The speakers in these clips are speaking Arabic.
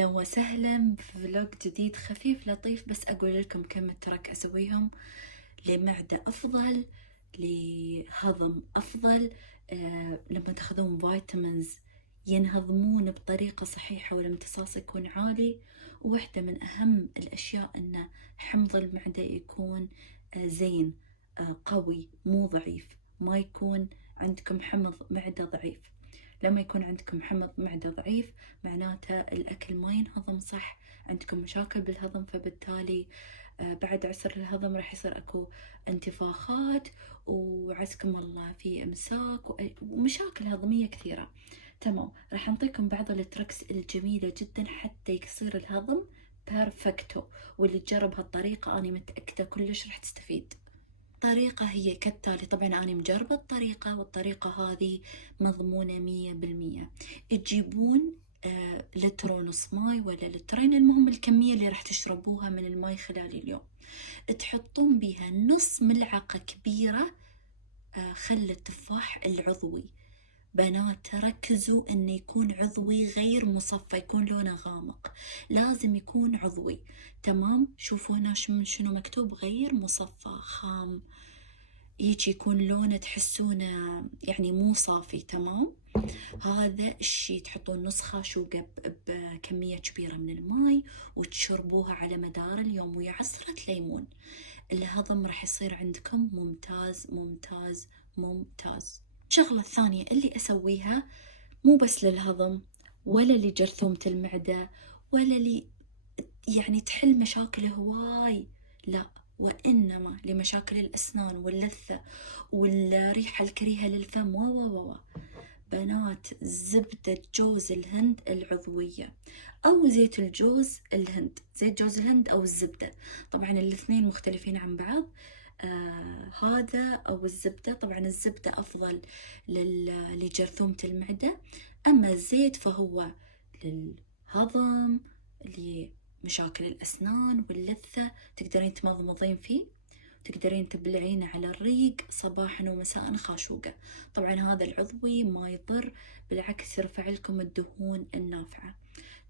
أهلا وسهلا بفلوج جديد خفيف لطيف، بس أقول لكم كم ترك أسويهم لمعدة أفضل، لهضم أفضل. لما تاخذون فيتامينز ينهضمون بطريقة صحيحة والامتصاص يكون عالي. وواحدة من أهم الأشياء أن حمض المعدة يكون زين، قوي مو ضعيف، ما يكون عندكم حمض معدة ضعيف. لما يكون عندكم حمض معدة ضعيف معناته الأكل ما ينهضم صح، عندكم مشاكل بالهضم، فبالتالي بعد عسر الهضم راح يصير أكو انتفاخات وعزكم الله في إمساك ومشاكل هضمية كثيرة. تمام، راح أعطيكم بعض التركس الجميلة جدا حتى يصير الهضم بيرفكتو، واللي تجرب هالطريقة أنا متأكدة كلش راح تستفيد. الطريقة هي كالتالي، طبعا أنا مجربة الطريقة والطريقة هذه مضمونة 100%. تجيبون لتر ونص ماي ولا لترين، المهم الكمية اللي راح تشربوها من الماي خلال اليوم، تحطون بيها نص ملعقة كبيرة خل التفاح العضوي. بنات ركزوا انه يكون عضوي غير مصفى، يكون لونه غامق، لازم يكون عضوي. تمام، شوفوا هنا شنو مكتوب، غير مصفى خام، هيك يكون لونه تحسونه يعني مو صافي. تمام، هذا الشي تحطون نص خاشوقة بكمية كبيرة من الماي وتشربوها على مدار اليوم ويا عصرة ليمون. الهضم راح يصير عندكم ممتاز ممتاز ممتاز. الشغلة الثانية اللي أسويها مو بس للهضم ولا لجرثومة المعدة ولا لي يعني تحل مشاكل هواي، لا، وإنما لمشاكل الأسنان واللثة والريحة الكريهة للفم و بنات زبدة جوز الهند العضوية أو زيت الجوز الهند، زيت جوز الهند أو الزبدة، طبعا الاثنين مختلفين عن بعض. هذا أو الزبدة، طبعا الزبدة أفضل لجرثومة المعدة، أما الزيت فهو للهضم، لمشاكل الأسنان واللثة، تقدرين تمضمضين فيه، تقدرين تبلعين على الريق صباحا ومساء خاشوقة. طبعا هذا العضوي ما يضر، بالعكس يرفع لكم الدهون النافعة.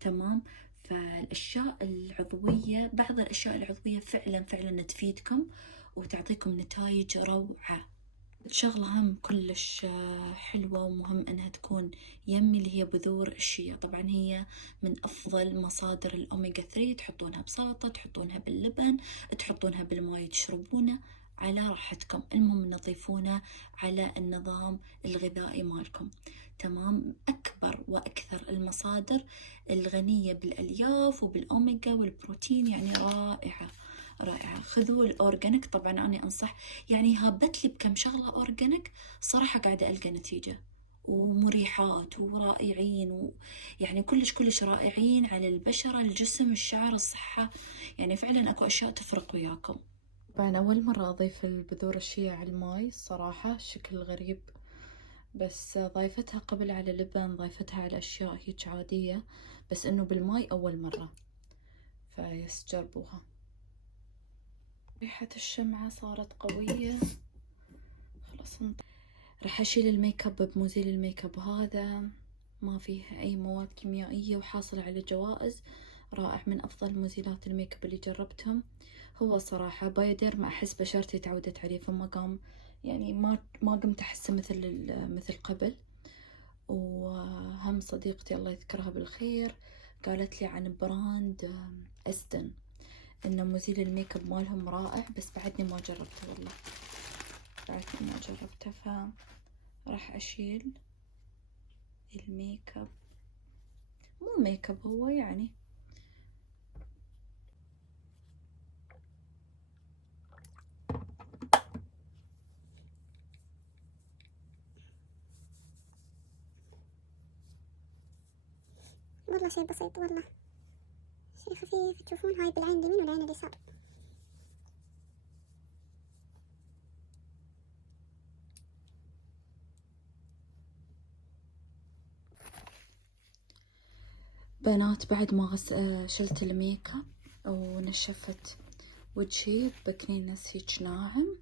تمام، فالأشياء العضوية، بعض الأشياء العضوية فعلا فعلا تفيدكم وتعطيكم نتائج روعة. شغلة هم كلش حلوة ومهم أنها تكون يمي، اللي هي بذور الشيا. طبعا هي من أفضل مصادر الأوميجا 3، تحطونها بسلطة، تحطونها باللبن، تحطونها بالماء تشربونه، على راحتكم، المهم نضيفونه على النظام الغذائي مالكم. تمام، أكبر وأكثر المصادر الغنية بالألياف وبالأوميجا والبروتين، يعني رائعة رائعة. خذوا الأورجانيك، طبعا أنا أنصح، يعني هابت لي بكم شغلة أورجانيك صراحة قاعدة ألقى نتيجة ومريحات ورائعين يعني كلش كلش رائعين على البشرة، الجسم، الشعر، الصحة، يعني فعلا أكو أشياء تفرق وياكم. طبعا أول مرة أضيف البذور الشيا على الماي الصراحة، شكل غريب، بس ضايفتها قبل على لبن، ضايفتها على أشياء هيك عادية، بس إنه بالماي أول مرة، فيسجربوها. ريحة الشمعة صارت قوية، خلاص راح أشيل الميك اب بمزيل الميك اب، هذا ما فيه أي مواد كيميائية وحاصل على جوائز، رائع، من أفضل مزيلات الميك اب اللي جربتهم. هو صراحة بايوديرما أحس بشرتي تعودت عليه، فما قام يعني ما قمت أحسه مثل قبل. وهم صديقتي الله يذكرها بالخير قالت لي عن براند أستن، إن مزيل الميك اب مالهم رائع، بس بعدني ما جربته والله، بعدني ما جربته. فراح أشيل الميك اب، مو ميك اب هو يعني والله شي بسيط، والله شي خفيف. تشوفون هاي بالعين اليمين والعين اليسار. بنات بعد ما شلت الميك اب ونشفت وجهي بكنينس هيج ناعم،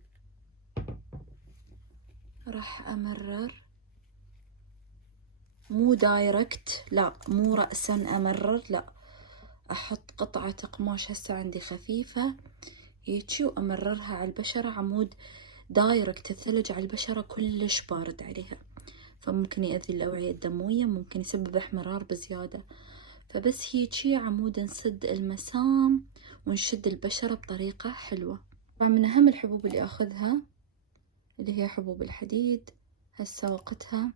راح أمرر، مو دايركت، لا مو رأسا أمرر، لا، أحط قطعة قماش هسه عندي خفيفة هيجي وأمررها على البشرة، عمود دايركت الثلج على البشرة كلش بارد عليها، فممكن يأذي الأوعية الدموية، ممكن يسبب احمرار بزيادة. فبس هيجي عمود نسد المسام ونشد البشرة بطريقة حلوة. طبعا من أهم الحبوب اللي أخذها اللي هي حبوب الحديد، هسه وقتها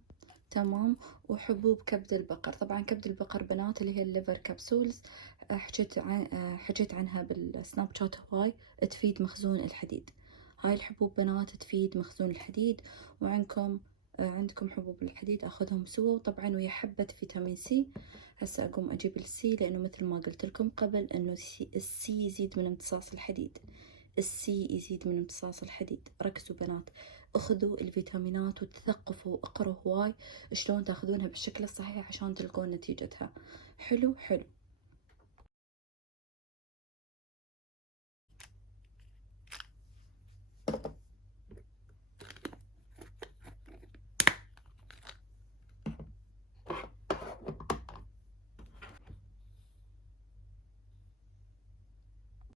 تمام. وحبوب كبد البقر، طبعا كبد البقر بنات اللي هي الليفر كبسولز، حكيت عنها بالسناب شات هواي، تفيد مخزون الحديد. هاي الحبوب بنات تفيد مخزون الحديد. عندكم حبوب الحديد أخذهم سوا، وطبعا ويا حبة فيتامين سي. هسه أقوم أجيب السي، لأنه مثل ما قلت لكم قبل إنه السي يزيد من امتصاص الحديد، السي يزيد من امتصاص الحديد. ركزوا بنات، اخذوا الفيتامينات وتثقفوا واقروا هواي شلون تاخذونها بالشكل الصحيح عشان تلقون نتيجتها. حلو حلو.